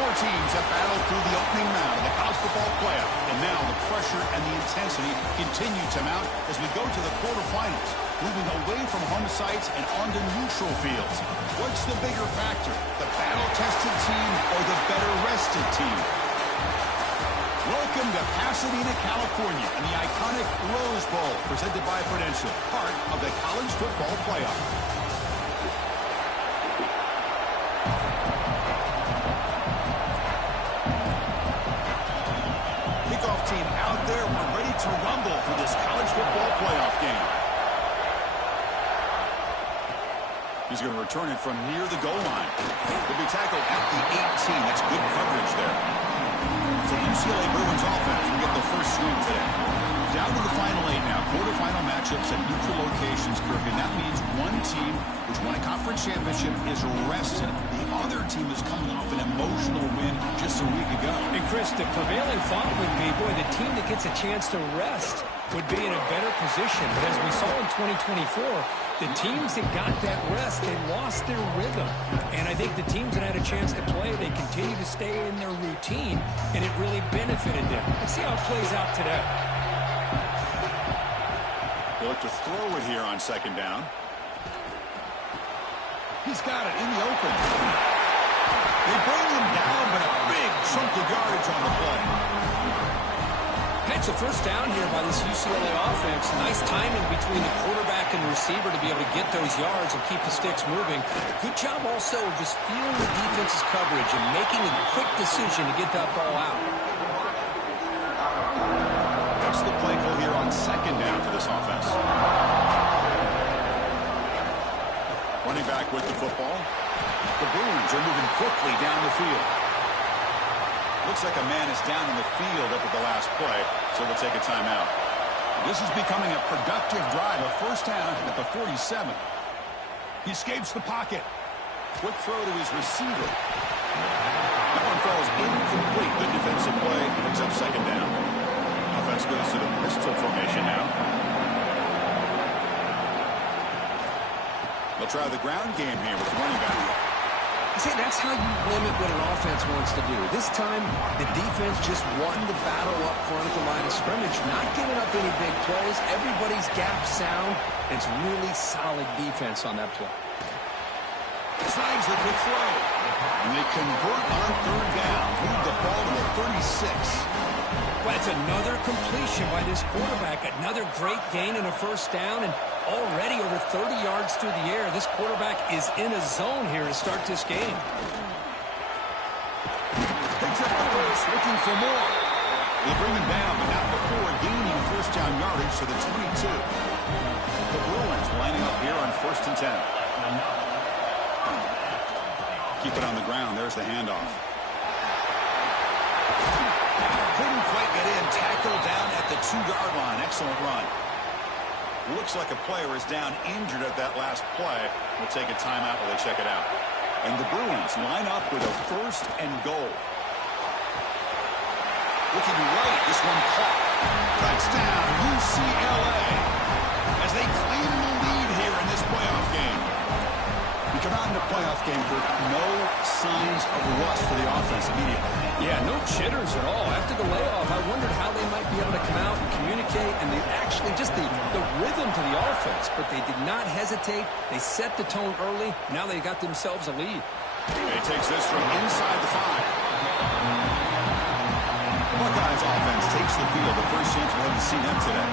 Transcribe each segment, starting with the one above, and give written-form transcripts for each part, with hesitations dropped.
Four teams have battled through the opening round of the college football playoff, and now the pressure and the intensity continue to mount as we go to the quarterfinals, moving away from home sites and onto neutral fields. What's the bigger factor, the battle-tested team or the better-rested team? Welcome to Pasadena, California, and the iconic Rose Bowl, presented by Prudential, part of the college football playoff. Team out there, we're ready to rumble for this college football playoff game. He's going to return it from near the goal line. He'll be tackled at the 18. That's good coverage there. So UCLA Bruins offense will get the first swing today. Down to the final 8 now. Quarterfinal matchups at neutral locations, Kirk, and that means one team which won a conference championship is rested. The other team is coming off an emotional win just a week ago. And Chris, the prevailing thought would be, boy, the team that gets a chance to rest would be in a better position. But as we saw in 2024, the teams that got that rest, they lost their rhythm. And I think the teams that had a chance to play, they continue to stay in their routine, and it really benefited them. Let's see how it plays out today. They look to throw it here on second down. He's got it in the open. They bring him down, but a big chunk of yardage on the play. It's a first down here by this UCLA offense. Nice timing between the quarterback and the receiver to be able to get those yards and keep the sticks moving. Good job also just feeling the defense's coverage and making a quick decision to get that ball out. What's the play call here on second down for this offense? Running back with the football. The Bruins are moving quickly down the field. Looks like a man is down in the field after the last play, so they'll take a timeout. This is becoming a productive drive, a first down at the 47. He escapes the pocket. Quick throw to his receiver. That one falls incomplete. Good defensive play. Picks up second down. Offense goes to the pistol formation now. They'll try the ground game here with the running back. See, that's how you limit what an offense wants to do. This time, the defense just won the battle up front at the line of scrimmage, not giving up any big plays. Everybody's gap sound. It's really solid defense on that play. Snags the quick throw. And they convert on third down. Move the ball to the 36. Well, it's another completion by this quarterback. Another great gain in a first down, and already over 30 yards through the air. This quarterback is in a zone here to start this game. Picks up the first, looking for more. They bring him down, but not before gaining first down yardage to the 22. The Bruins lining up here on 1st and 10. Keep it on the ground. There's the handoff. Couldn't quite get in. Tackled down at the 2-yard line. Excellent run. Looks like a player is down injured at that last play. We'll take a timeout while they check it out. And the Bruins line up with a 1st and goal. Looking right. This one caught. Touchdown, UCLA. As they claim the lead here in this playoff game. We come out in the playoff game with no signs of rust for the offense immediately. Yeah, no jitters at all. After the layoff, I wondered how they might be able to come out and communicate, and they actually just the rhythm to the offense. But they did not hesitate. They set the tone early. Now they got themselves a lead. He takes this from inside the 5. Buckeyes offense takes the field. The first chance we'll have to see them today.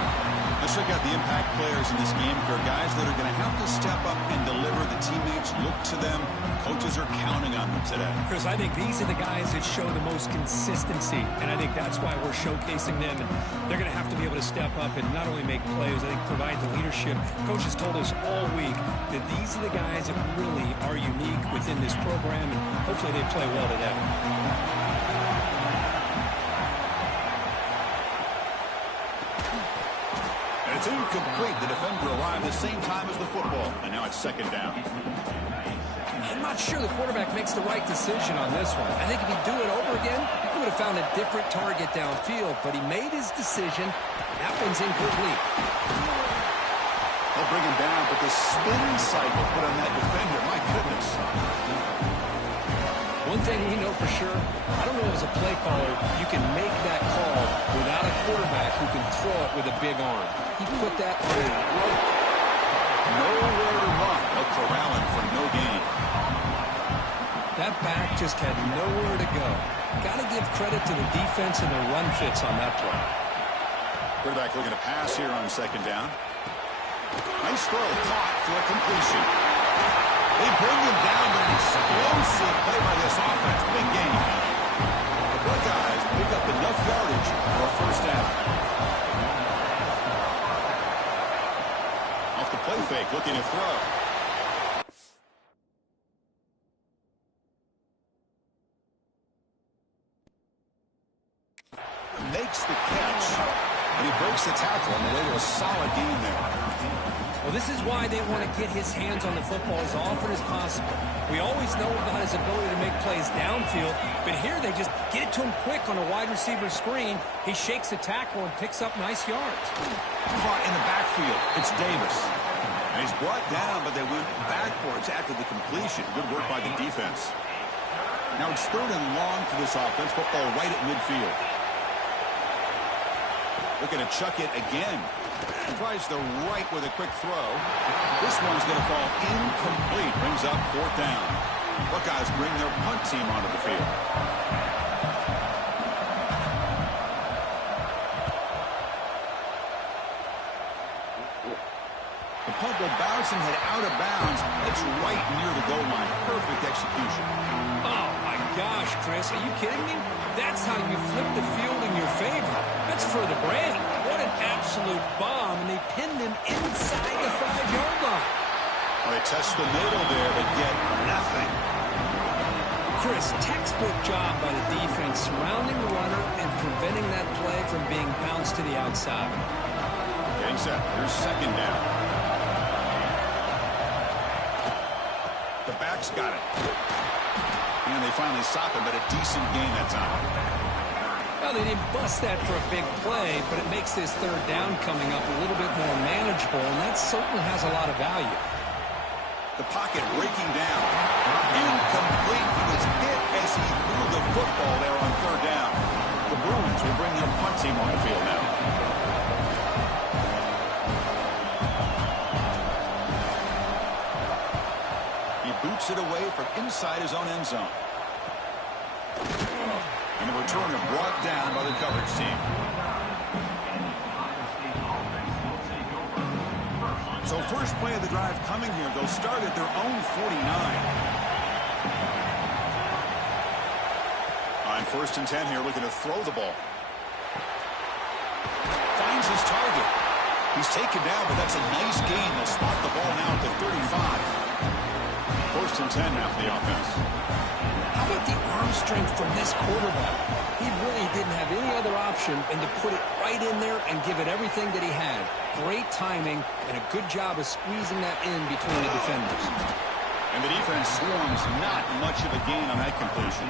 Let's check out the impact players in this game. There are guys that are going to have to step up and deliver. The teammates look to them. Coaches are counting on them today. Chris, I think these are the guys that show the most consistency, and I think that's why we're showcasing them. And they're going to have to be able to step up and not only make plays, I think provide the leadership. Coaches told us all week that these are the guys that really are unique within this program, and hopefully they play well today. It's incomplete. The defender arrived the same time as the football. And now it's second down. I'm not sure the quarterback makes the right decision on this one. I think if he'd do it over again, he would have found a different target downfield. But he made his decision. That one's incomplete. They'll bring him down, but the spin cycle put on that defender. My goodness. One thing we know for sure, I don't know as a play caller, you can make that call without a quarterback who can throw it with a big arm. He put that on a rope. Nowhere to run. They'll corral him for no gain. That back just had nowhere to go. Got to give credit to the defense and the run fits on that play. Quarterback looking to pass here on second down. Nice throw, caught for a completion. They bring him down, but an explosive play by this offense. Big game. The Buckeyes pick up enough yardage for a first down. Off the play fake, looking to throw. Makes the catch, and he breaks the tackle on the way to a solid gain there. Well, this is why they want to get his hands on the football as often as possible. We always know about his ability to make plays downfield, but here they just get it to him quick on a wide receiver screen. He shakes the tackle and picks up nice yards. Caught in the backfield. It's Davis. And he's brought down, but they went backwards after the completion. Good work by the defense. Now it's 3rd and long for this offense. Football right at midfield. Looking to chuck it again. Tries the right with a quick throw. This one's going to fall incomplete. Brings up 4th down. Buckeyes bring their punt team onto the field. The punt will bounce and head out of bounds. It's right near the goal line. Perfect execution. Oh, my gosh, Chris. Are you kidding me? That's how you flip the field in your favor. That's for the brand. What an absolute bomb. And they pinned him inside the 5-yard line. Well, they test the middle there, but get nothing. Chris, textbook job by the defense surrounding the runner and preventing that play from being bounced to the outside. Getting set. Here's 2nd down. The back's got it. And they finally stop him, but a decent gain that time. Well, they didn't bust that for a big play, but it makes this 3rd down coming up a little bit more manageable, and that certainly has a lot of value. The pocket breaking down. Incomplete. He was hit as he threw the football there on 3rd down. The Bruins will bring their punt team on the field now. He boots it away from inside his own end zone. And the returner brought down by the coverage team. So first play of the drive coming here. They'll start at their own 49. On 1st and 10 here, looking to throw the ball. Finds his target. He's taken down, but that's a nice gain. They'll spot the ball now at the 35. 1st and 10 now for the offense. How about the arm strength from this quarterback? He really didn't have any other option than to put it right in there and give it everything that he had. Great timing and a good job of squeezing that in between the defenders. And the defense swarms not much of a gain on that completion.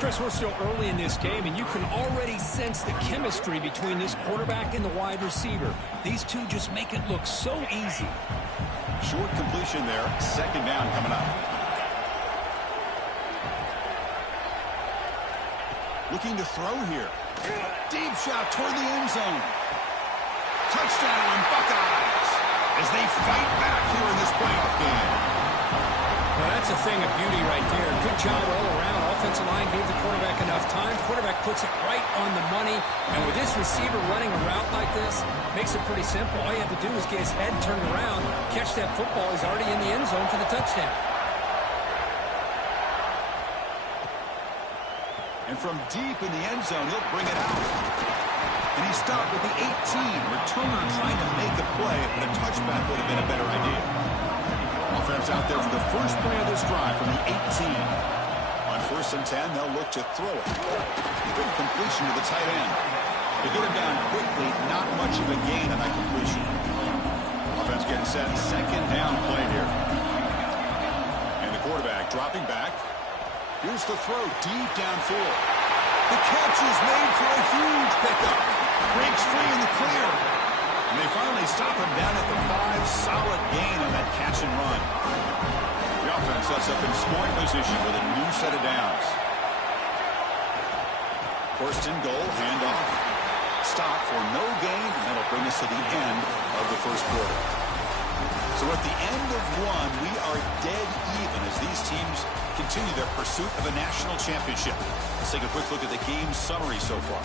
Chris, we're still early in this game, and you can already sense the chemistry between this quarterback and the wide receiver. These two just make it look so easy. Short completion there. 2nd down coming up. Looking to throw here. Deep shot toward the end zone. Touchdown, Buckeyes, as they fight back here in this playoff game. Well, that's a thing of beauty right there. Good job all around. Offensive line gave the quarterback enough time. Quarterback puts it right on the money. And with this receiver running a route like this, makes it pretty simple. All you have to do is get his head turned around, catch that football. He's already in the end zone for the touchdown. And from deep in the end zone, he'll bring it out. And he stopped with the 18. Returner trying to make a play, but a touchback would have been a better idea. Offense out there for the first play of this drive from the 18. On 1st and 10, they'll look to throw it. Good completion to the tight end. They get him down quickly, not much of a gain on that completion. Offense getting set, 2nd down play here. And the quarterback dropping back. Here's the throw deep downfield. The catch is made for a huge pickup. Breaks free in the clear. And they finally stop him down at the 5. Solid gain on that catch and run. The offense sets up in scoring position with a new set of downs. First and goal, handoff. Stop for no gain, and that'll bring us to the end of the first quarter. So at the end of one, we are dead even as these teams continue their pursuit of a national championship. Let's take a quick look at the game summary so far.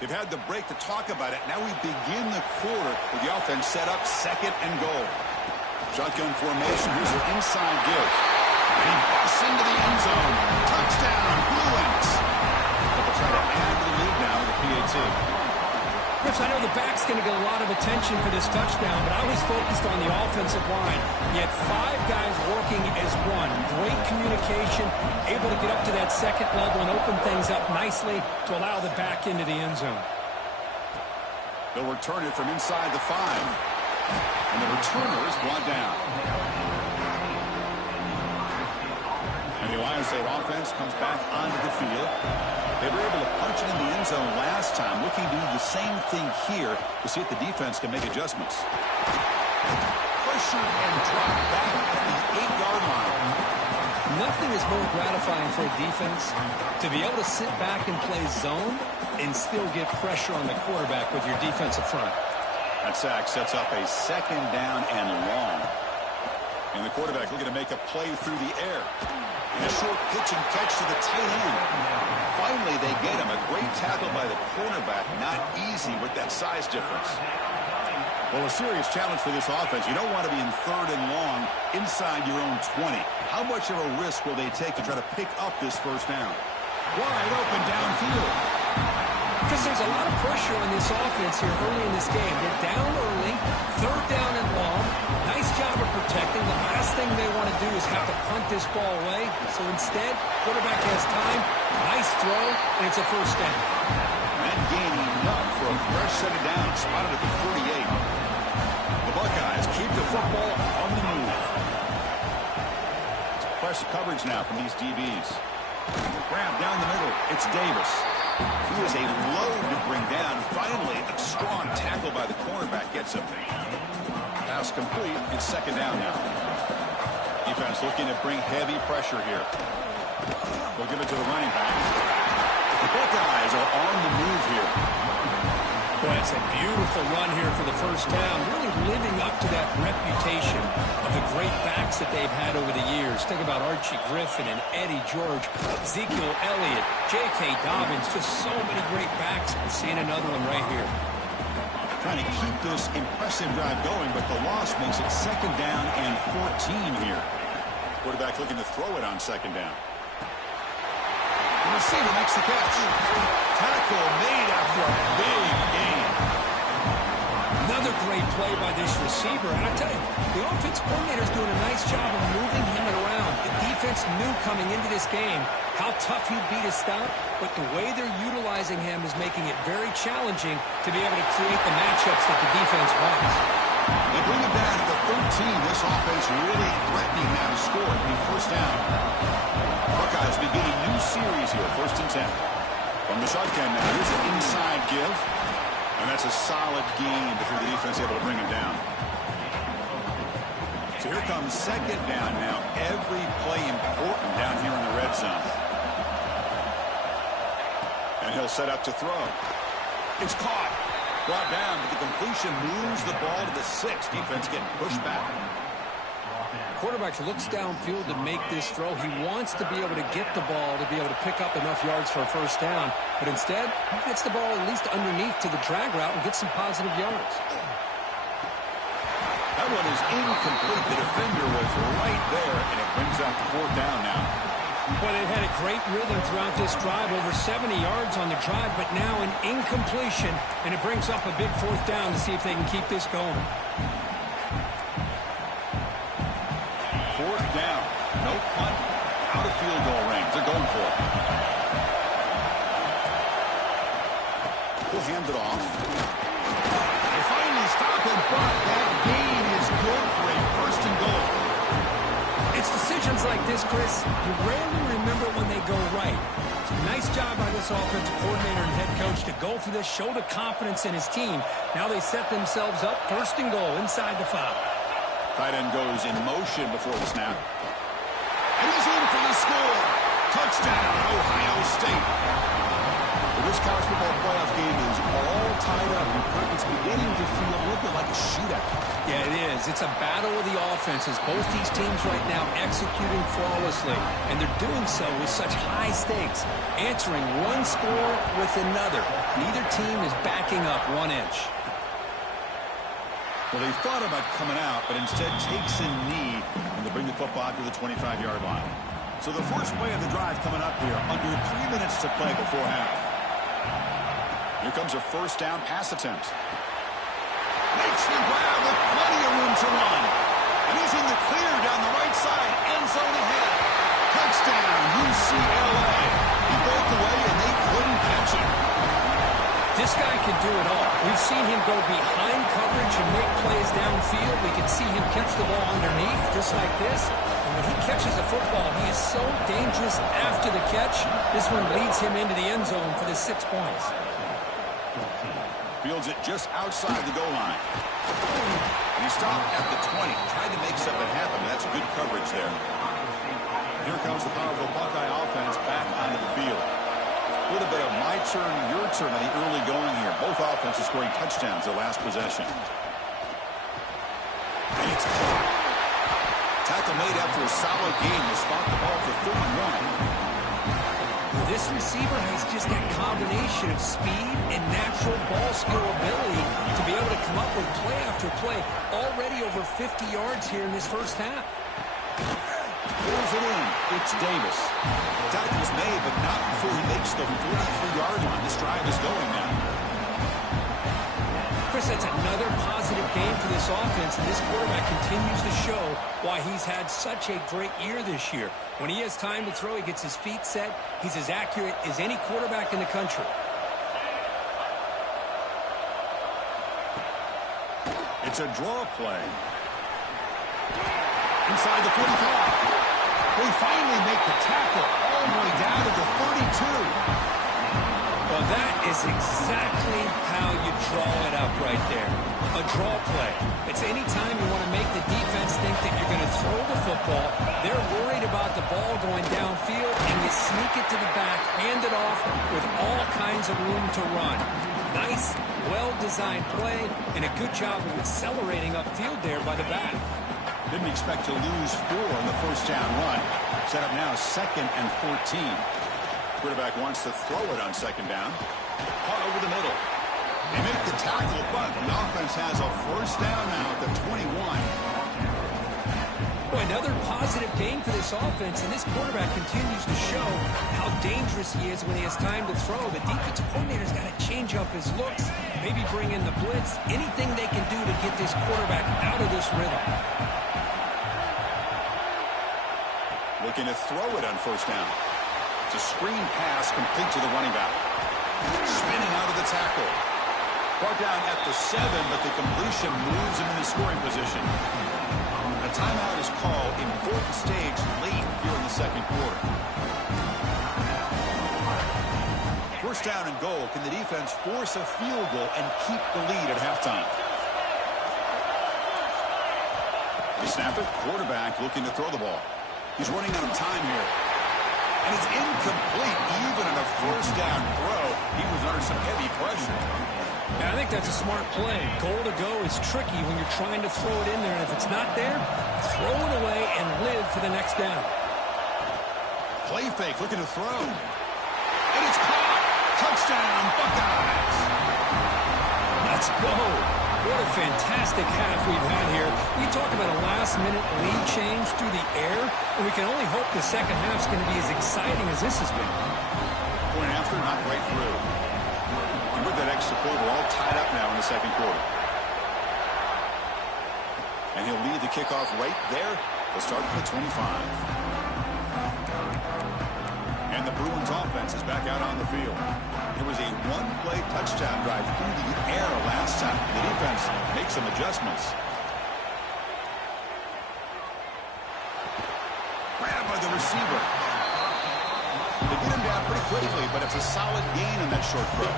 They've had the break to talk about it. Now we begin the quarter with the offense set up second and goal. Shotgun formation. Here's an inside give. And he busts into the end zone. Touchdown, Blue Wings. But they'll try to add to the lead now with the PAT. Chris, I know the back's going to get a lot of attention for this touchdown, but I was focused on the offensive line. He had 5 guys working as one. Great communication, able to get up to that second level and open things up nicely to allow the back into the end zone. They'll return it from inside the 5. And the returner is brought down. And the Ohio State offense comes back onto the field. They were able to punch it in the end zone last time, looking to do the same thing here to see if the defense can make adjustments. Pressure and drop back at the 8-yard line. Nothing is more gratifying for a defense to be able to sit back and play zone and still get pressure on the quarterback with your defensive front. That sack sets up a second down and long. And the quarterback looking to make a play through the air. And a short pitch and catch to the tight end. Finally, they get him. A great tackle by the cornerback. Not easy with that size difference. Well, a serious challenge for this offense. You don't want to be in third and long inside your own 20. How much of a risk will they take to try to pick up this first down? Wide open downfield. Because there's a lot of pressure on this offense here early in this game. They're down early, third down and long. Nice job of protecting. The last thing they want to do is have to punt this ball away. So instead, quarterback has time, nice throw, and it's a first down. That gain enough for a fresh set of downs, spotted at the 48. The Buckeyes keep the football on the move. It's press coverage now from these DBs. Grab down the middle. It's Davis. He is a load to bring down. Finally, a strong tackle by the cornerback gets him. Pass complete. It's second down now. Defense looking to bring heavy pressure here. They'll give it to the running back. The Buckeyes are on the move here. Boy, it's a beautiful run here for the first down. Really living up to that reputation of the great backs that they've had over the years. Think about Archie Griffin and Eddie George, Ezekiel Elliott, J.K. Dobbins. Just so many great backs. We're seeing another one right here. Trying to keep this impressive drive going, but the loss makes it second down and 14 here. Quarterback looking to throw it on second down. The receiver makes the catch. Tackle made after a big gain. Another great play by this receiver. And I tell you, the offense coordinator is doing a nice job of moving him around. The defense knew coming into this game how tough he'd be to stop, but the way they're utilizing him is making it very challenging to be able to create the matchups that the defense wants. They bring it down to the 13. This offense really threatening now to score at the first down. Buckeyes begin a new series here, first and 10. From the shotgun now, here's an inside give. And that's a solid gain before the defense able to bring him down. So here comes second down now. Every play important down here in the red zone. And he'll set up to throw. It's caught. Brought down, but the completion moves the ball to the 6. Defense getting pushed back. Quarterback looks downfield to make this throw. He wants to be able to get the ball to be able to pick up enough yards for a first down. But instead, he gets the ball at least underneath to the drag route and gets some positive yards. That one is incomplete. The defender was right there, and it brings up fourth down now. Well, they've had a great rhythm throughout this drive, over 70 yards on the drive, but now an incompletion, and it brings up a big fourth down to see if they can keep this going. Fourth down. No punt. Out of field goal range. They're going for it. He'll hand it off. They finally stop him, but that gain is good for a first and goal. It's the situation Situations like this, Chris, you rarely remember when they go right. It's a nice job by this offensive coordinator and head coach to go for this, show the confidence in his team. Now they set themselves up, 1st and goal inside the 5. Tight end goes in motion before the snap. And he's in for the score. Touchdown, Ohio State. This college football playoff game is all tied up. It's beginning to feel a little bit like a shootout. Yeah, it is. It's a battle of the offenses. Both these teams right now executing flawlessly, and they're doing so with such high stakes, answering one score with another. Neither team is backing up 1 inch. Well, they thought about coming out, but instead takes a knee and they bring the football out to the 25-yard line. So the first play of the drive coming up here, under 3 minutes to play before half. Here comes a 1st down pass attempt. Makes the grab with plenty of room to run. And he's in the clear down the right side. End zone ahead. Touchdown, UCLA. He broke away and they couldn't catch him. This guy can do it all. We've seen him go behind coverage and make plays downfield. We can see him catch the ball underneath just like this. And when he catches a football, he is so dangerous after the catch. This one leads him into the end zone for the 6 points. Fields it just outside the goal line. And he stopped at the 20. Tried to make something happen, but that's good coverage there. Here comes the powerful Buckeye offense back onto the field. A little bit of my turn, your turn on the early going here. Both offenses scoring touchdowns their last possession. And it's caught. Tackle made after a solid game to spot the ball for 31. This receiver has just that combination of speed and natural ball skill ability to be able to come up with play after play. Already over 50 yards here in this 1st half. Pulls it in. It's Davis. Tackle's made, but not before he makes the 43-yard line. This drive is going now. Chris, that's another positive game for this offense, and this quarterback continues to show why he's had such a great year this year. When he has time to throw, he gets his feet set. He's as accurate as any quarterback in the country. It's a draw play. Inside the 45. They finally make the tackle all the way down to the 32. Well, that is exactly how you draw it up right there. A draw play. It's any time you want to make the defense think that you're going to throw the football. They're worried about the ball going downfield, and you sneak it to the back, hand it off with all kinds of room to run. Nice, well-designed play, and a good job of accelerating upfield there by the back. Didn't expect to lose 4 on the 1st down run. Set up now 2nd and 14. Quarterback wants to throw it on 2nd down. Caught over the middle. They make the tackle, but the offense has a 1st down now at the 21. Boy, another positive game for this offense, and this quarterback continues to show how dangerous he is when he has time to throw. The defensive coordinator's got to change up his looks, maybe bring in the blitz, anything they can do to get this quarterback out of this rhythm. Looking to throw it on 1st down. It's a screen pass complete to the running back. Spinning out of the tackle. Brought down at the 7, but the completion moves him into scoring position. A timeout is called in 4th stage late here in the 2nd quarter. 1st down and goal. Can the defense force a field goal and keep the lead at halftime? They snap it. Quarterback looking to throw the ball. He's running out of time here. And it's incomplete even on a 1st down throw. He was under some heavy pressure. Yeah, I think that's a smart play. Goal to go is tricky when you're trying to throw it in there. And if it's not there, throw it away and live for the next down. Play fake, looking to throw. And it's caught. Touchdown, Buckeyes. Let's go. What a fantastic half we've had here. We talk about a last-minute lead change through the air, and we can only hope the second half's going to be as exciting as this has been. Point after, not right through. And with that extra point, we're all tied up now in the 2nd quarter. And he'll lead the kickoff right there. They'll start from the 25. And the Bruins offense is back out on the field. There was a one-play touchdown drive through the air last time. The defense makes some adjustments. receiver. They get him down pretty quickly, but it's a solid gain in that short throw.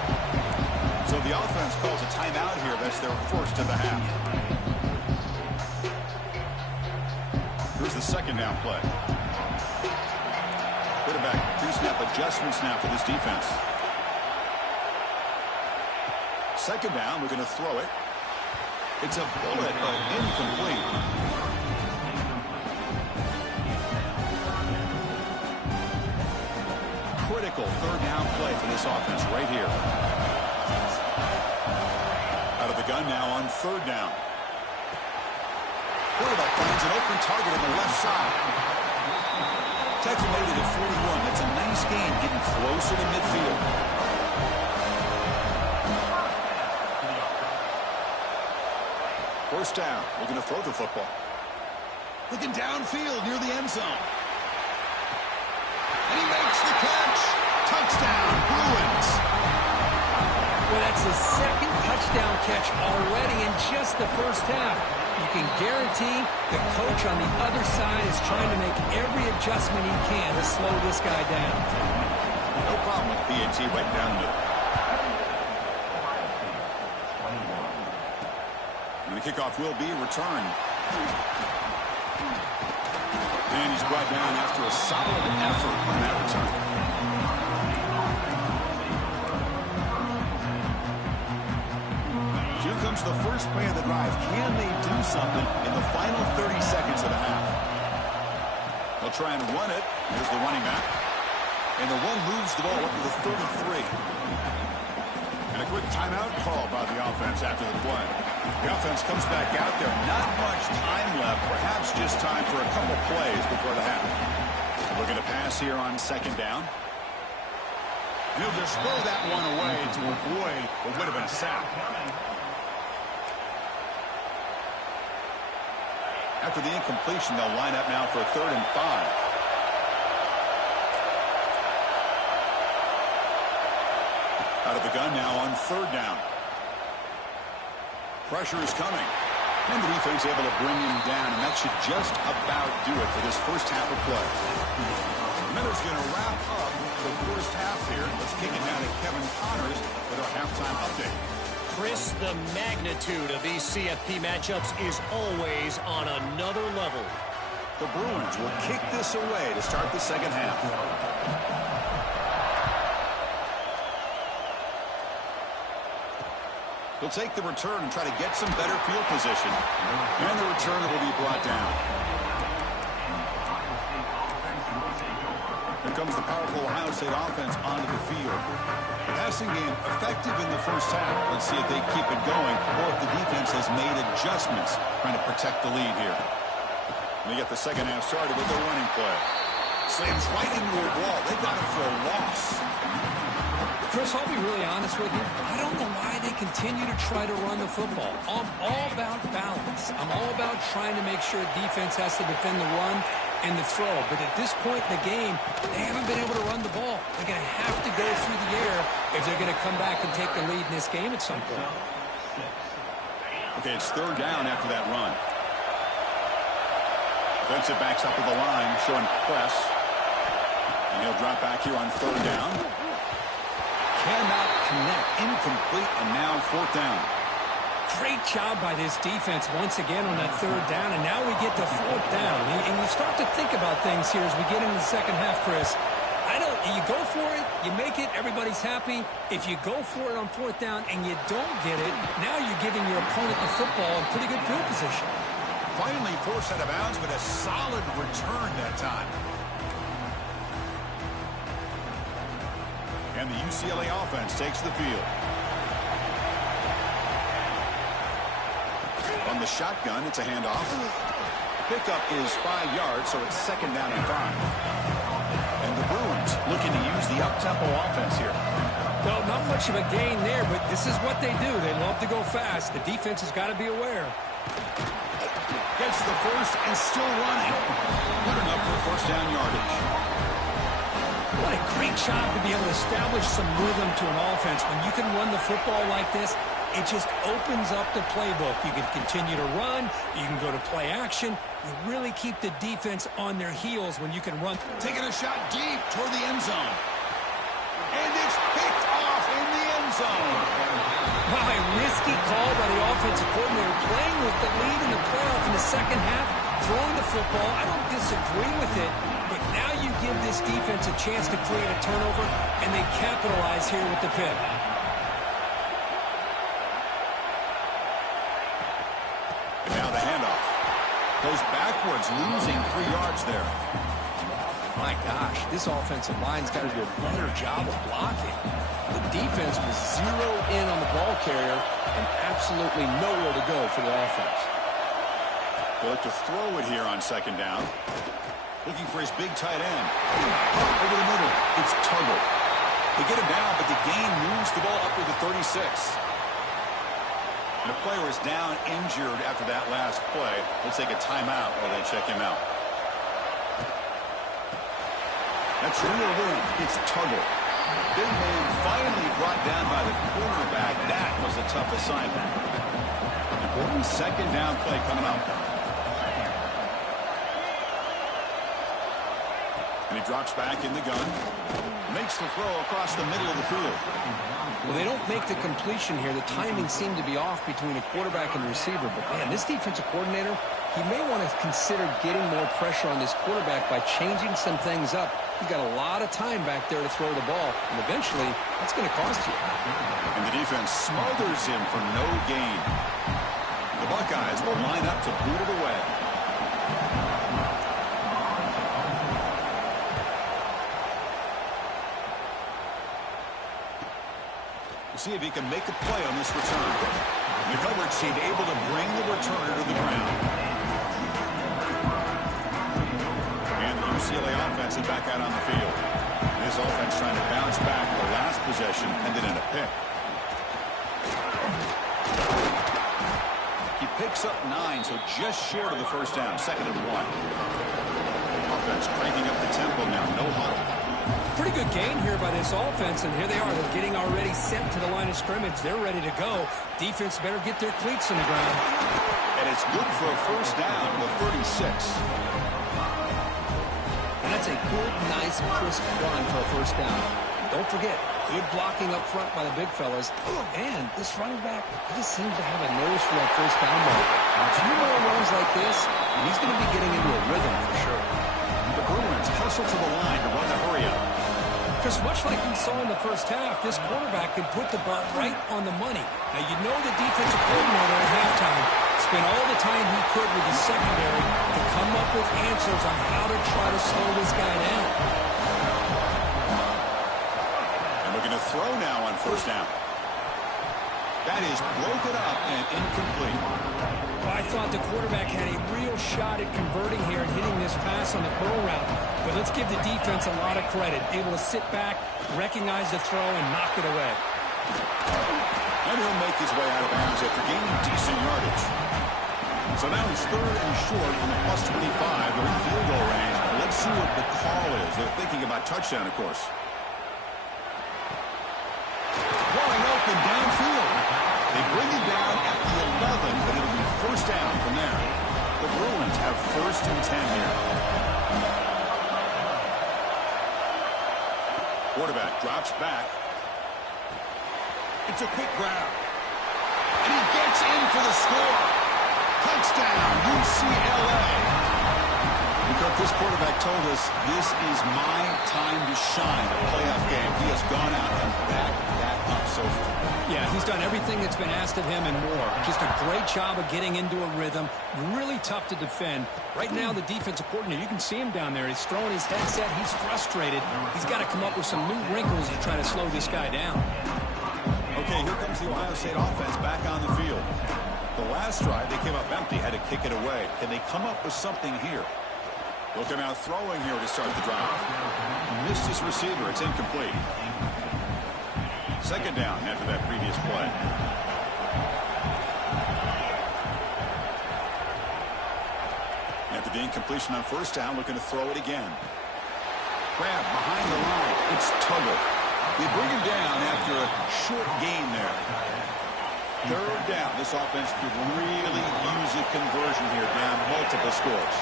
So the offense calls a timeout here. That's their first of the half. Here's the second down play. Quarterback pre-snap adjustments now for this defense. Second down, we're going to throw it. It's a bullet, but incomplete. Critical third down play for this offense right here. Out of the gun now on third down. Quarterback finds an open target on the left side. Tackle made it at 41. That's a nice gain, getting closer to midfield. First down. We're going to throw the football. Looking downfield near the end zone. And he makes the catch. Touchdown, Bruins. Well, that's his second touchdown catch already in just the first half. You can guarantee the coach on the other side is trying to make every adjustment he can to slow this guy down. No problem with PAT right down the middle. And the kickoff will be returned. And he's brought down after a solid effort on that return. Here comes the first play of the drive. Can they do something in the final 30 seconds of the half? They'll try and run it. Here's the running back. And the one moves the ball up to the 33. And a quick timeout call by the offense after the play. The offense comes back out there. Not much time left. Perhaps just time for a couple plays before the half. Looking to pass here on second down. He'll just throw that one away to avoid what would have been a sack. After the incompletion, they'll line up now for a 3rd and 5. Out of the gun now on third down. Pressure is coming. And the defense able to bring him down, and that should just about do it for this first half of play. Miller's going to wrap up the first half here. Let's kick it down to Kevin Connors with our halftime update. Chris, the magnitude of these CFP matchups is always on another level. The Bruins will kick this away to start the second half. He'll take the return and try to get some better field position. And the returner will be brought down. Here comes the powerful Ohio State offense onto the field. Passing game effective in the first half. Let's see if they keep it going or if the defense has made adjustments trying to protect the lead here. We get the second half started with their running play. Slams right into a wall. They got him for a loss. Chris, I'll be really honest with you. I don't know why they continue to try to run the football. I'm all about balance. I'm all about trying to make sure defense has to defend the run and the throw. But at this point in the game, they haven't been able to run the ball. They're going to have to go through the air if they're going to come back and take the lead in this game at some point. Okay, it's third down after that run. Defensive backs up with the line, showing press. And he'll drop back here on third down. Cannot connect. Incomplete, and now fourth down. Great job by this defense once again on that third down, and now we get to fourth down. And you start to think about things here as we get into the second half, Chris. You go for it, you make it, everybody's happy. If you go for it on fourth down and you don't get it, now you're giving your opponent the football in pretty good field position. Finally forced out of bounds, but a solid return that time. And the UCLA offense takes the field. On the shotgun, it's a handoff. Pickup is 5 yards, so it's second down and 5. And the Bruins looking to use the up-tempo offense here. Well, not much of a gain there, but this is what they do. They love to go fast. The defense has got to be aware. Gets the first and still running. Good enough for first down yardage. What a great job to be able to establish some rhythm to an offense. When you can run the football like this, it just opens up the playbook. You can continue to run. You can go to play action. You really keep the defense on their heels when you can run. Taking a shot deep toward the end zone. And it's picked off in the end zone. Wow, a risky call by the offensive coordinator, playing with the lead in the playoff in the second half, throwing the football. I don't disagree with it, but now you give this defense a chance to create a turnover, and they capitalize here with the pick. And now the handoff. Goes backwards, losing 3 yards there. My gosh, this offensive line's got to do a better job of blocking. The defense was zeroed in on the ball carrier and absolutely nowhere to go for the offense. They'll look to throw it here on second down. Looking for his big tight end. Pop over the middle. It's Tuggle. They get him down, but the gain moves the ball up to the 36. And the player is down injured after that last play. They'll take a timeout while they check him out. That's real room. It's Tuggle. Big man finally brought down by the cornerback. That was a tough assignment. Important second down play coming up. And he drops back in the gun. Makes the throw across the middle of the field. Well, they don't make the completion here. The timing seemed to be off between a quarterback and receiver. But, man, this defensive coordinator, he may want to consider getting more pressure on this quarterback by changing some things up. You've got a lot of time back there to throw the ball, and eventually that's going to cost you. And the defense smothers him for no gain. The Buckeyes will line up to boot it away. We'll see if he can make a play on this return. The coverage team able to bring the returner to the ground. UCLA offense is back out on the field. This offense trying to bounce back. The last possession ended in a pick. He picks up 9, so just short of the first down. 2nd and 1. Offense cranking up the tempo now. No huddle. Pretty good gain here by this offense, and here they are. They're getting already sent to the line of scrimmage. They're ready to go. Defense better get their cleats in the ground. And it's good for a first down to the 36. And that's a good, nice, crisp run for a first down. Don't forget, good blocking up front by the big fellas. And this running back, he just seems to have a nose for that first down ball. A few more runs like this, and he's going to be getting into a rhythm for sure. The Bruins hustle to the line to run the hurry up. Because much like we saw in the first half, this quarterback can put the ball right on the money. Now, you know the defensive coordinator at halftime spent all the time he could with the secondary to come up with answers on how to try to slow this guy down. And looking to throw now on first down. That is broken up and incomplete. Well, I thought the quarterback had a real shot at converting here and hitting this pass on the curl route. But let's give the defense a lot of credit. Able to sit back, recognize the throw, and knock it away. And he'll make his way out of bounds after gaining decent yardage. So now it's 3rd and short on the +25. They're in field goal range. Let's see what the call is. They're thinking about touchdown, of course. Wide open downfield. They bring it down at the 11, but it'll be first down from there. The Bruins have 1st and 10 here. Quarterback drops back. It's a quick grab. And he gets in for the score. Touchdown, UCLA. Because this quarterback told us this is my time to shine, a playoff game. He has gone out and backed that up so far. Yeah, he's done everything that's been asked of him and more. Just a great job of getting into a rhythm. Really tough to defend. Right now, the defensive coordinator, you can see him down there. He's throwing his headset. He's frustrated. He's got to come up with some new wrinkles to try to slow this guy down. Okay, here comes the Ohio State offense back on the field. The last drive, they came up empty, had to kick it away. Can they come up with something here? They'll come out throwing here to start the drive. Missed his receiver. It's incomplete. 2nd down after that previous play. After the incompletion on first down, looking to throw it again. Grab behind the line. It's Tuggle. They bring him down after a short gain there. Third down. This offense could really use a conversion here, down multiple scores.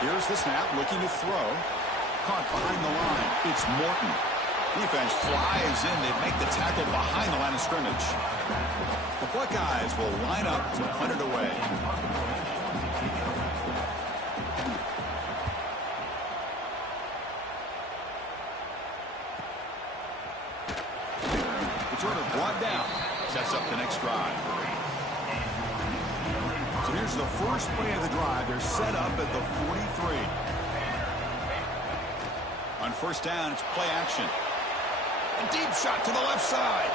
Here's the snap, looking to throw. Caught behind the line. It's Morton. Defense flies in. They make the tackle behind the line of scrimmage. The Buckeyes will line up to punt it away. Returner brought down. Sets up the next drive. So here's the first play of the drive. They're set up at the 43. On first down, it's play action. A deep shot to the left side.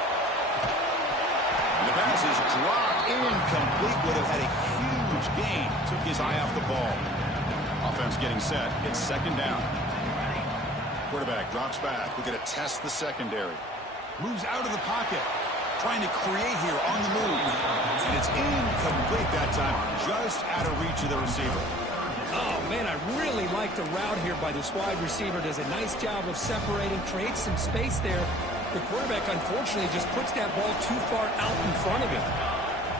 The pass is dropped incomplete. Would have had a huge gain. Took his eye off the ball. Offense getting set. It's second down. Quarterback drops back. We're going to test the secondary. Moves out of the pocket. Trying to create here on the move. And it's incomplete that time. Just out of reach of the receiver. Oh, man, I really like the route here by this wide receiver. Does a nice job of separating, creates some space there. The quarterback, unfortunately, just puts that ball too far out in front of him.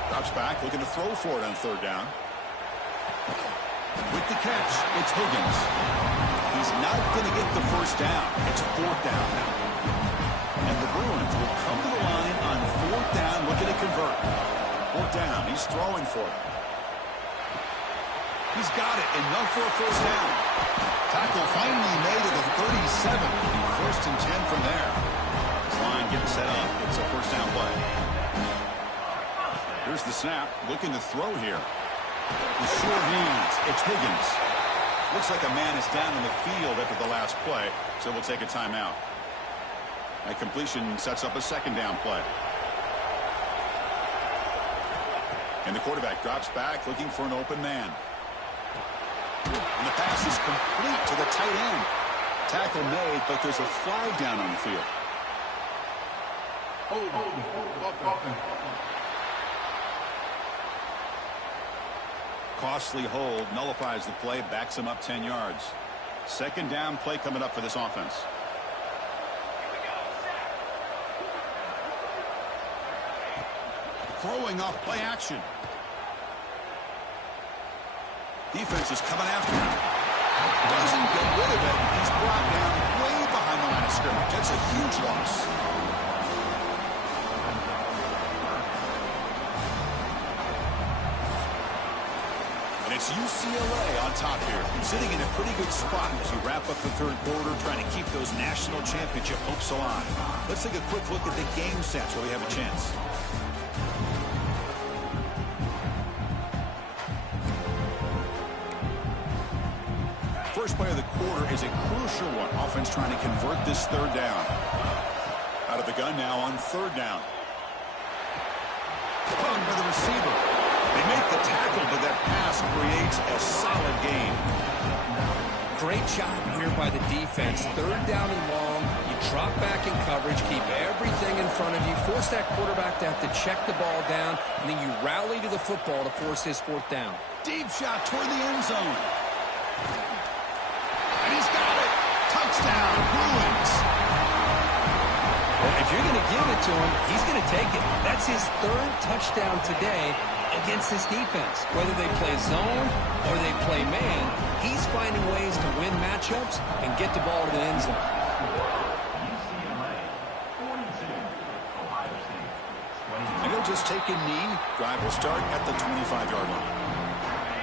Drops back, looking to throw for it on third down. With the catch, it's Higgins. He's not going to get the first down. It's fourth down now. And the Bruins will come to the line on fourth down, looking to convert. Fourth down, he's throwing for it. He's got it, enough for a first down. Tackle finally made at the 37. First and 10 from there. This line getting set up. It's a first down play. Here's the snap, looking to throw here. The short hands, it's Higgins. Looks like a man is down in the field after the last play, so we'll take a timeout. That completion sets up a second down play. And the quarterback drops back, looking for an open man. And the pass is complete to the tight end. Tackle made, but there's a flag down on the field. Costly hold, nullifies the play, backs him up 10 yards. Second down play coming up for this offense. Throwing off play action. Defense is coming after him. Doesn't get rid of it. He's brought down way behind the line of scrimmage. That's a huge loss. And it's UCLA on top here, sitting in a pretty good spot as you wrap up the third quarter, trying to keep those national championship hopes alive. Let's take a quick look at the game stats where we have a chance. First play of the quarter is a crucial one. Offense trying to convert this third down. Out of the gun now on third down. Caught by the receiver. They make the tackle, but that pass creates a solid gain. Great job here by the defense. Third down and long. You drop back in coverage, keep everything in front of you, force that quarterback to have to check the ball down, and then you rally to the football to force his fourth down. Deep shot toward the end zone. And he's got it. Touchdown, Bruins. Well, if you're going to give it to him, he's going to take it. That's his third touchdown today against this defense. Whether they play zone or they play man, he's finding ways to win matchups and get the ball to the end zone. And he'll just take a knee. Drive will start at the 25-yard line.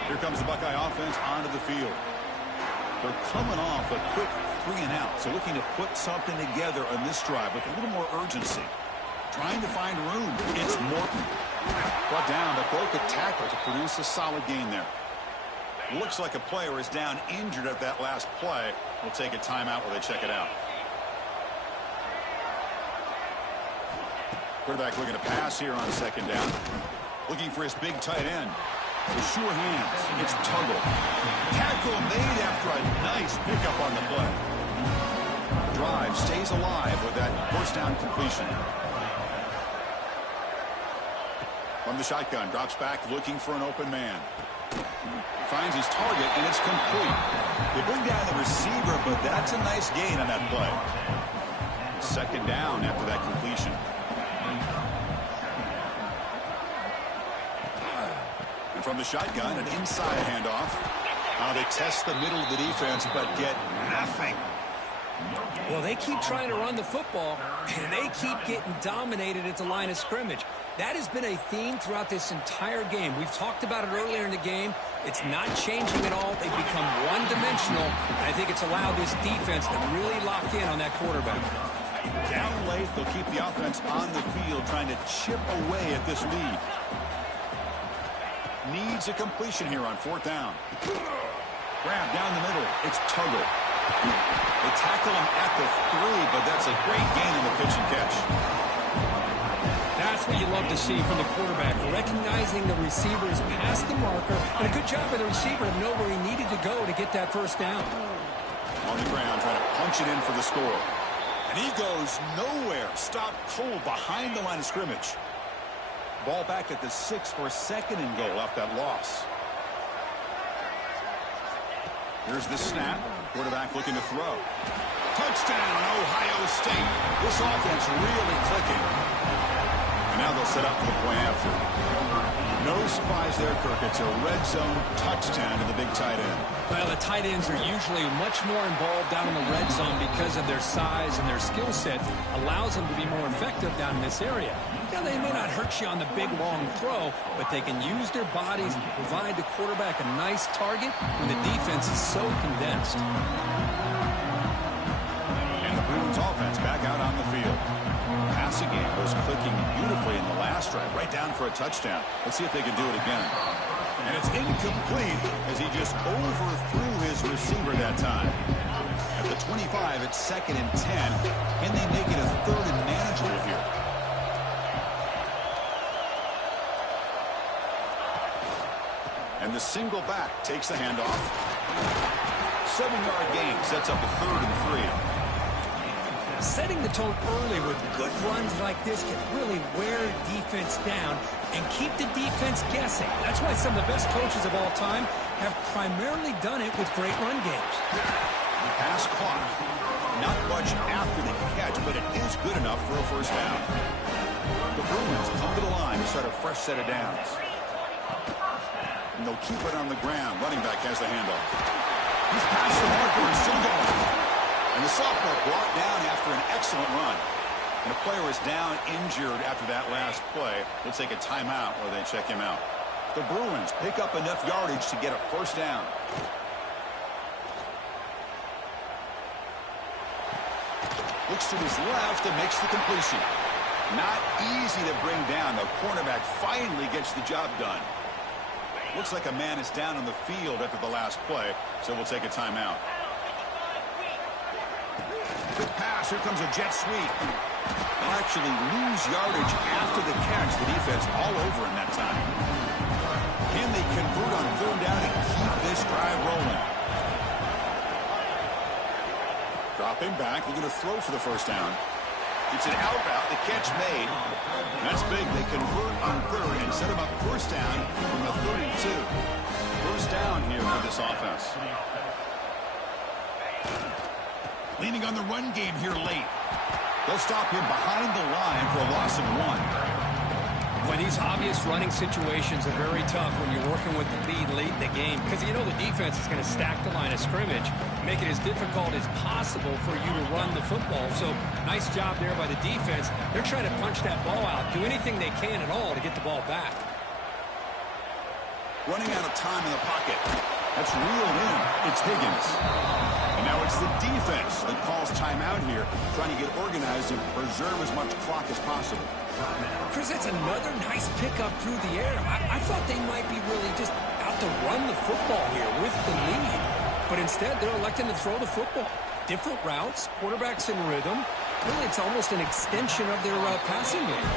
Here comes the Buckeye offense onto the field. They're coming off a quick 3-and-out, so looking to put something together on this drive with a little more urgency. Trying to find room. It's Morton. Brought down, but broke a tackle to produce a solid gain there. Looks like a player is down injured at that last play. We'll take a timeout while they check it out. Quarterback looking to pass here on second down. Looking for his big tight end. The sure hands. It's Tuggle. Tackle made after a nice pickup on the play. Drive stays alive with that first down completion. From the shotgun, drops back looking for an open man. Finds his target, and it's complete. They bring down the receiver, but that's a nice gain on that play. Second down after that completion. from the shotgun, an inside handoff. They test the middle of the defense, but get nothing. Well, they keep trying to run the football, and they keep getting dominated at the line of scrimmage. That has been a theme throughout this entire game. We've talked about it earlier in the game. It's not changing at all. They've become one-dimensional, and I think it's allowed this defense to really lock in on that quarterback. Down late, they'll keep the offense on the field, trying to chip away at this lead. Needs a completion here on 4th down. Grab down the middle. It's Tuggle. They tackle him at the 3, but that's a great gain in the pitch and catch. That's what you love to see from the quarterback, recognizing the receiver is past the marker, and a good job by the receiver to know where he needed to go to get that first down. On the ground, trying to punch it in for the score. And he goes nowhere. Stopped cold behind the line of scrimmage. Ball back at the 6 for a 2nd and goal off that loss. Here's the snap. Quarterback looking to throw. Touchdown, Ohio State. This offense really clicking. And now they'll set up for the point after. No surprise there, Kirk. It's a red zone touchdown to the big tight end. Well, the tight ends are usually much more involved down in the red zone because of their size and their skill set allows them to be more effective down in this area. Now, they may not hurt you on the big, long throw, but they can use their bodies to provide the quarterback a nice target when the defense is so condensed. And the Bruins offense back out on the field. Passing game was clicking beautifully in the last drive, right down for a touchdown. Let's see if they can do it again. And it's incomplete as he just overthrew his receiver that time. At the 25, it's 2nd and 10. Can they make it a 3rd and manageable here? And the single back takes the handoff. 7-yard gain sets up a 3rd and 3. Setting the tone early with good runs like this can really wear defense down and keep the defense guessing. That's why some of the best coaches of all time have primarily done it with great run games. Pass caught. Not much after the catch, but it is good enough for a first down. The Bruins come to the line to start a fresh set of downs. And they'll keep it on the ground. Running back has the handoff. He's past the marker and still going. And the sophomore brought down after an excellent run. And the player is down injured after that last play. They'll take a timeout while they check him out. The Bruins pick up enough yardage to get a first down. Looks to his left and makes the completion. Not easy to bring down. The cornerback finally gets the job done. Looks like a man is down on the field after the last play, so we'll take a timeout. Good pass. Here comes a jet sweep. They'll actually lose yardage after the catch. The defense all over in that time. Can they convert on 3rd down and keep this drive rolling? Dropping back. They're going to throw for the first down. It's an out route. The catch made. That's big. They convert on 3rd and set them up first down from the 32. First down here for this offense. Leaning on the run game here late. They'll stop him behind the line for a loss of 1. Well, these obvious running situations are very tough when you're working with the lead late in the game because you know the defense is going to stack the line of scrimmage, make it as difficult as possible for you to run the football. So nice job there by the defense. They're trying to punch that ball out, do anything they can at all to get the ball back. Running out of time in the pocket. That's reeled in. It's Higgins. And now it's the defense that calls timeout here, trying to get organized and preserve as much clock as possible. Chris, that's another nice pickup through the air. I thought they might be really just out to run the football here with the lead. But instead, they're electing to throw the football. Different routes, quarterbacks in rhythm. Really, it's almost an extension of their passing game.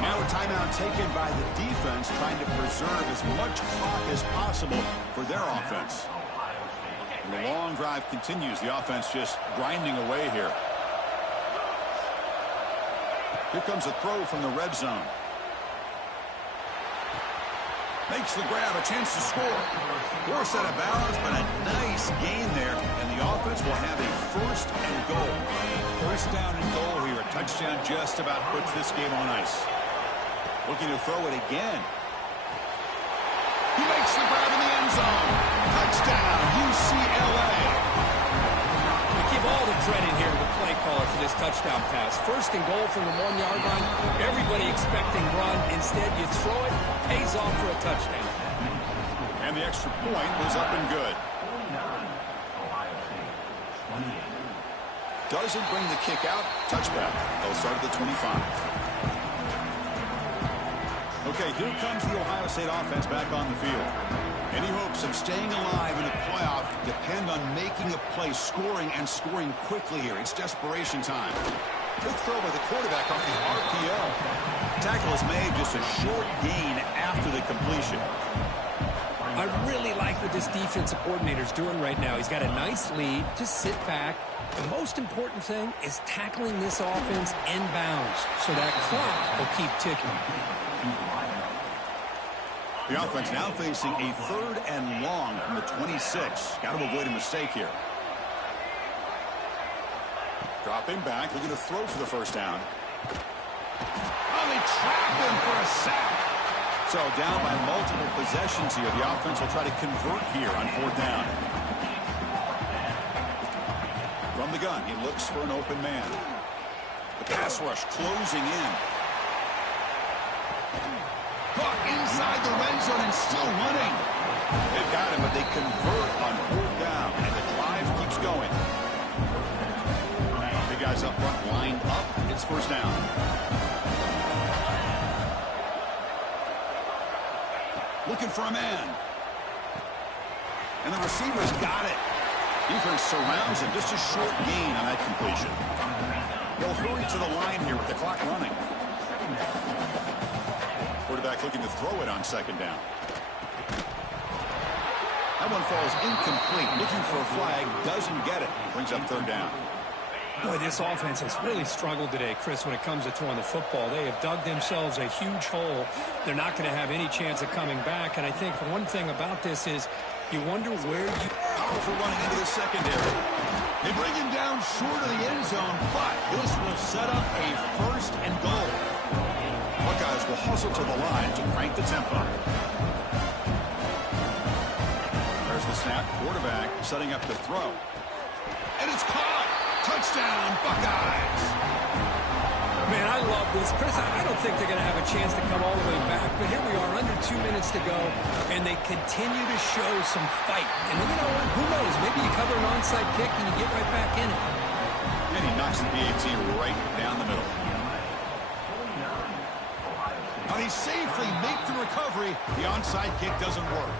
Now a timeout taken by the defense, trying to preserve as much clock as possible for their offense. And the long drive continues. The offense just grinding away here. Here comes a throw from the red zone. Makes the grab, a chance to score. Force out of bounds, but a nice gain there. And the offense will have a first and goal. First down and goal here. A touchdown just about puts this game on ice. Looking to throw it again. He makes the grab in the end zone. Touchdown, UCLA. We give all the credit here to the play caller for this touchdown pass. First and goal from the 1-yard line. Everybody expecting run. Instead, you throw it, pays off for a touchdown. And the extra point was up and good. Doesn't bring the kick out. Touchback. They'll start at the 25. Okay, here comes the Ohio State offense back on the field. Any hopes of staying alive in the playoff depend on making a play, scoring, and scoring quickly here. It's desperation time. Good throw by the quarterback off the RPO. Tackle is made, just a short gain after the completion. I really like what this defensive coordinator is doing right now. He's got a nice lead. Just sit back. The most important thing is tackling this offense inbounds so that clock will keep ticking. The offense now facing a 3rd and long from the 26. Got to avoid a mistake here. Dropping back, looking to throw for the first down. Oh, they trapped him for a sack. So down by multiple possessions here. The offense will try to convert here on 4th down. From the gun, he looks for an open man. The pass rush closing in. Caught inside the red zone and still running. They've got him, but they convert on 4th down, and the drive keeps going. Big guys up front lined up. It's first down. Looking for a man. And the receiver's got it. Defense surrounds him. Just a short gain on that completion. He'll hurry to the line here with the clock running. Quarterback looking to throw it on 2nd down. That one falls incomplete. Looking for a flag. Doesn't get it. Brings up 3rd down. Boy, this offense has really struggled today, Chris, when it comes to throwing the football. They have dug themselves a huge hole. They're not going to have any chance of coming back. And I think one thing about this is you wonder where you... Powerful running into the secondary. They bring him down short of the end zone, but this will set up a 1st and goal. Buckeyes will hustle to the line to crank the tempo. There's the snap. Quarterback setting up the throw. And it's caught. Touchdown, Buckeyes. Man, I love this. Chris, I don't think they're going to have a chance to come all the way back, but here we are, under 2 minutes to go, and they continue to show some fight. And then, you know what? Who knows? Maybe you cover an onside kick and you get right back in it. And he knocks the PAT right down the middle. Now he safely makes the recovery. The onside kick doesn't work.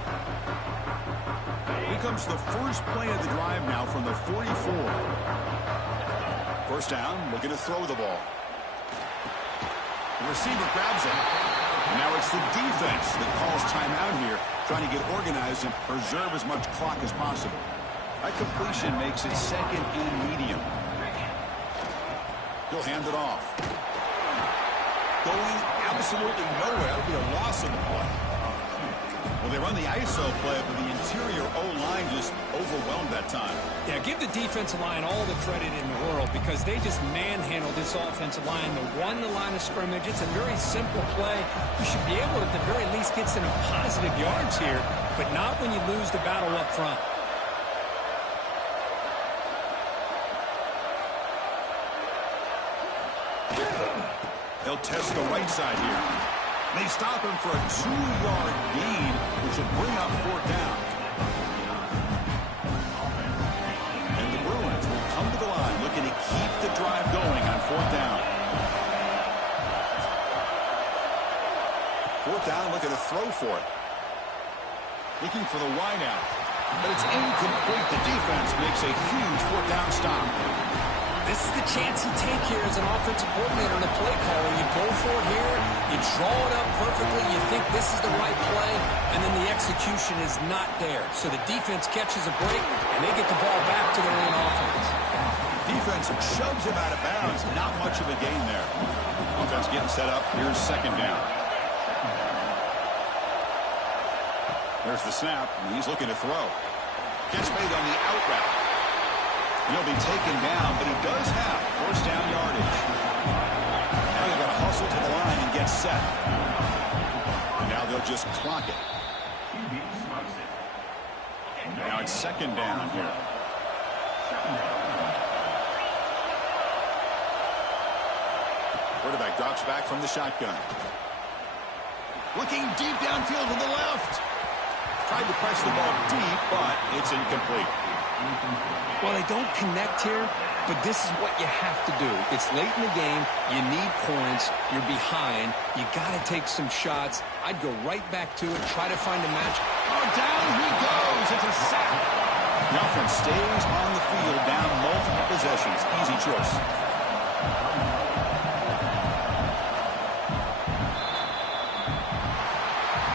Here comes the first play of the drive now from the 44. First down, looking to throw the ball. The receiver grabs it. And now it's the defense that calls timeout here, trying to get organized and preserve as much clock as possible. That completion makes it 2nd and medium. He'll hand it off. Going absolutely nowhere. That would be a loss of the play. Well, they run the ISO play, but the interior O-line just overwhelmed that time. Yeah, give the defensive line all the credit in the world because they just manhandled this offensive line. They won the line of scrimmage. It's a very simple play. You should be able to, at the very least, get some positive yards here, but not when you lose the battle up front. They'll test the right side here. They stop him for a 2-yard gain, which will bring up 4th down. And the Bruins will come to the line, looking to keep the drive going on 4th down. 4th down, looking to throw for it. Looking for the wide out. But it's incomplete. The defense makes a huge 4th down stop. This is the chance you take here as an offensive coordinator and a play caller. You go for it here, you draw it up perfectly, you think this is the right play, and then the execution is not there. So the defense catches a break, and they get the ball back to their own offense. Defense shoves him out of bounds. Not much of a gain there. Offense getting set up. Here's 2nd down. There's the snap, and he's looking to throw. Catch made on the out route. He'll be taken down, but he does have 1st down yardage. Now they've got to hustle to the line and get set. And now they'll just clock it. Now it's second down here. Quarterback drops back from the shotgun. Looking deep downfield to the left. Tried to press the ball deep, but it's incomplete. Well, they don't connect here, but this is what you have to do. It's late in the game. You need points. You're behind. You got to take some shots. I'd go right back to it, try to find a match. Oh, down he goes. It's a sack. The offense stays on the field, down multiple possessions. Easy choice.